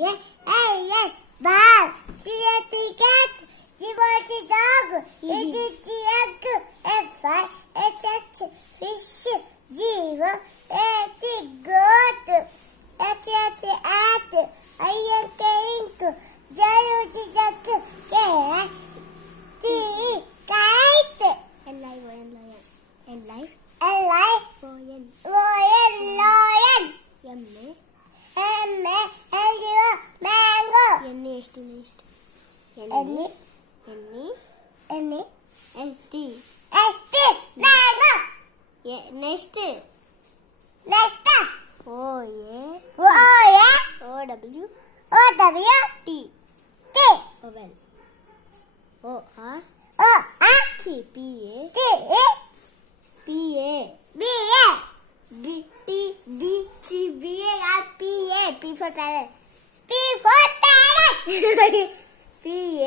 A ball, C cat, G dog, E egg, F H fish, G goat, H hat, I ink, J duck, K kite, L P for parrot. P for parrot. P